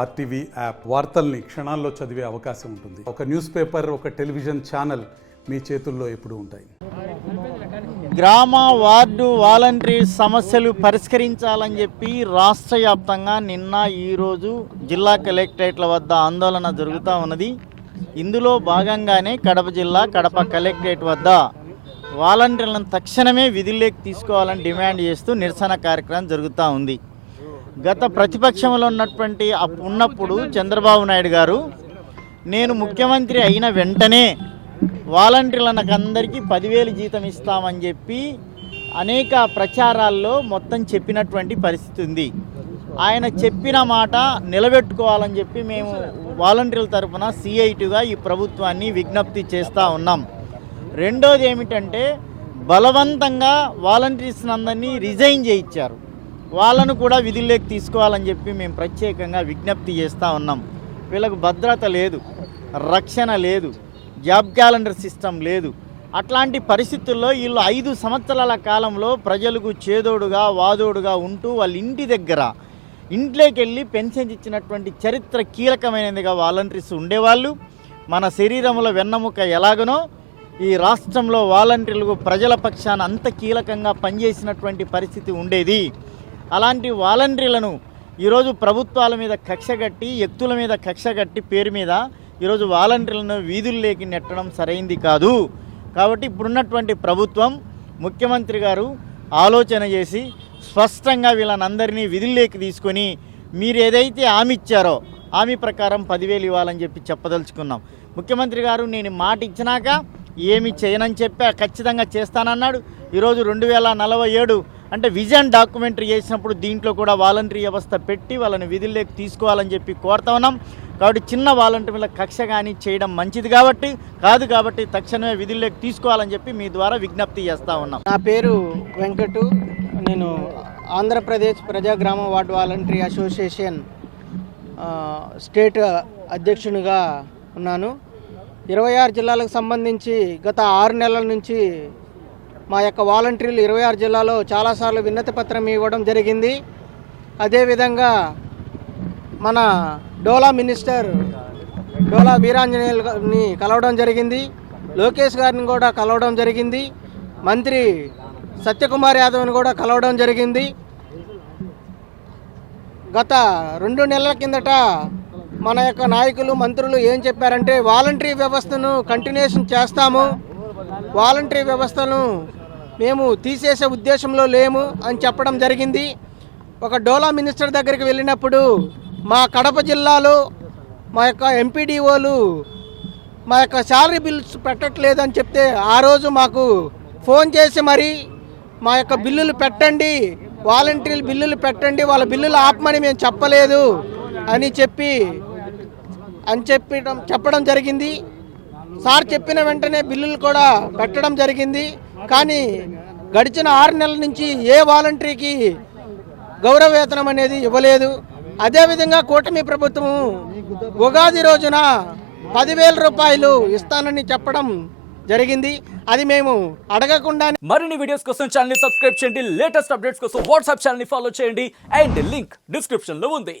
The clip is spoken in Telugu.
ఆర్టీవీ యాప్ వార్తల్ని క్షణాల్లో చదివే అవకాశం ఉంటుంది. ఒక న్యూస్ పేపర్, ఒక టెలివిజన్ ఛానల్ మీ చేతుల్లో ఎప్పుడూ ఉంటాయి. గ్రామ వార్డు వాలంటరీ సమస్యలు పరిష్కరించాలని చెప్పి రాష్ట్ర వ్యాప్తంగా నిన్న ఈరోజు జిల్లా కలెక్టరేట్ల వద్ద ఆందోళన జరుగుతూ ఉన్నది. ఇందులో భాగంగానే కడప జిల్లా కడప కలెక్టరేట్ వద్ద వాలంటీర్లను తక్షణమే విధుల్లోకి తీసుకోవాలని డిమాండ్ చేస్తూ నిరసన కార్యక్రమం జరుగుతూ ఉంది. గత ప్రతిపక్షంలో ఉన్నప్పుడు చంద్రబాబు నాయుడు గారు నేను ముఖ్యమంత్రి అయిన వెంటనే వాలంటీర్లకు అందరికీ 10,000 జీతం ఇస్తామని చెప్పి అనేక ప్రచారాల్లో మొత్తం చెప్పినటువంటి పరిస్థితి ఉంది. ఆయన చెప్పిన మాట నిలబెట్టుకోవాలని చెప్పి మేము వాలంటీర్ల తరఫున సిఐటిగా ఈ ప్రభుత్వాన్ని విజ్ఞప్తి చేస్తూ ఉన్నాం. రెండోది ఏమిటంటే బలవంతంగా వాలంటీర్స్ అందరినీ రిజైన్ చేయించారు. వాళ్ళను కూడా విధుల్లోకి తీసుకోవాలని చెప్పి మేము ప్రత్యేకంగా విజ్ఞప్తి చేస్తూ ఉన్నాం. వీళ్ళకు భద్రత లేదు, రక్షణ లేదు, జాబ్ క్యాలెండర్ సిస్టమ్ లేదు. అట్లాంటి పరిస్థితుల్లో వీళ్ళు 5 సంవత్సరాల కాలంలో ప్రజలకు చేదోడుగా వాదోడుగా ఉంటూ వాళ్ళ ఇంట్లోకి వెళ్ళి పెన్షన్ ఇచ్చినటువంటి చరిత్ర కీలకమైనదిగా వాలంటీర్స్ ఉండేవాళ్ళు. మన శరీరంలో వెన్నెముక ఎలాగనో ఈ రాష్ట్రంలో వాలంటీర్లకు ప్రజల పక్షాన అంత కీలకంగా పనిచేసినటువంటి పరిస్థితి ఉండేది. అలాంటి వాలంటీర్లను ఈరోజు ప్రభుత్వాల మీద కక్షగట్టి, వ్యక్తుల మీద కక్షగట్టి పేరు మీద ఈరోజు వాలంటీర్లను వీధుల్లోకి నెట్టడం సరైంది కాదు. కాబట్టి ఇప్పుడున్నటువంటి ప్రభుత్వం, ముఖ్యమంత్రి గారు ఆలోచన చేసి స్పష్టంగా వీళ్ళనందరినీ విధుల్లోకి తీసుకొని మీరు ఏదైతే హామీ ఇచ్చారో హామీ ప్రకారం 10,000 ఇవ్వాలని చెప్పి చెప్పదలుచుకున్నాం. ముఖ్యమంత్రి గారు నేను మాట ఇచ్చినాక ఏమి చేయనని చెప్పి ఖచ్చితంగా చేస్తానన్నాడు. ఈరోజు 2047 అంటే విజన్ డాక్యుమెంటరీ చేసినప్పుడు దీంట్లో కూడా వాలంటరీ వ్యవస్థ పెట్టి వాళ్ళని విధుల్లోకి తీసుకోవాలని చెప్పి కోరుతా ఉన్నాం. కాబట్టి చిన్న వాలంటీర్ల కక్ష కానీ చేయడం మంచిది కాబట్టి తక్షణమే విధుల్లోకి తీసుకోవాలని చెప్పి మీ ద్వారా విజ్ఞప్తి చేస్తూ ఉన్నాం. నా పేరు వెంకటు. నేను ఆంధ్రప్రదేశ్ ప్రజాగ్రామ వార్డు వాలంటరీ అసోసియేషన్ స్టేట్ అధ్యక్షునిగా ఉన్నాను. 26 జిల్లాలకు సంబంధించి గత 6 నెలల నుంచి మా యొక్క వాలంటీర్లు 26 జిల్లాలో చాలాసార్లు విన్నతి పత్రం ఇవ్వడం జరిగింది. అదేవిధంగా మన డోలా మినిస్టర్ డోలా వీరాంజనేయులని కలవడం జరిగింది, లోకేష్ గారిని కూడా కలవడం జరిగింది, మంత్రి సత్యకుమార్ యాదవ్ని కూడా కలవడం జరిగింది. గత 2 నెలల కిందట మన యొక్క నాయకులు, మంత్రులు ఏం చెప్పారంటే వాలంటరీ వ్యవస్థను కంటిన్యూషన్ చేస్తాము, వాలంటరీ వ్యవస్థను మేము తీసేసే ఉద్దేశంలో లేము అని చెప్పడం జరిగింది. ఒక డోలా మినిస్టర్ దగ్గరికి వెళ్ళినప్పుడు మా కడప జిల్లాలో మా యొక్క ఎంపీడీఓలు మా యొక్క శాలరీ బిల్స్ పెట్టట్లేదు అని చెప్తే ఆ రోజు మాకు ఫోన్ చేసి మరి మా యొక్క బిల్లులు పెట్టండి, వాలంటీర్లు బిల్లులు పెట్టండి, వాళ్ళ బిల్లులు ఆపమని మేము చెప్పలేదు అని చెప్పడం జరిగింది. సార్ చెప్పిన వెంటనే బిల్లులు కూడా పెట్టడం జరిగింది. కానీ గడిచిన 6 నెలల నుంచి ఏ వాలంటరీకి గౌరవ వేతనం అనేది ఇవ్వలేదు. అదేవిధంగా కూటమి ప్రభుత్వం ఉగాది రోజున 10,000 రూపాయలు ఇస్తానని చెప్పడం జరిగింది. అది మేము అడగకుండా. మరిన్ని వీడియోస్ కోసం ఛానల్ ని సబ్స్క్రైబ్ చేయండి. లేటెస్ట్ అప్డేట్స్ కోసం వాట్సాప్ ఛానల్ ని ఫాలో చేయండి. అండ్ లింక్ డిస్క్రిప్షన్ లో ఉంది.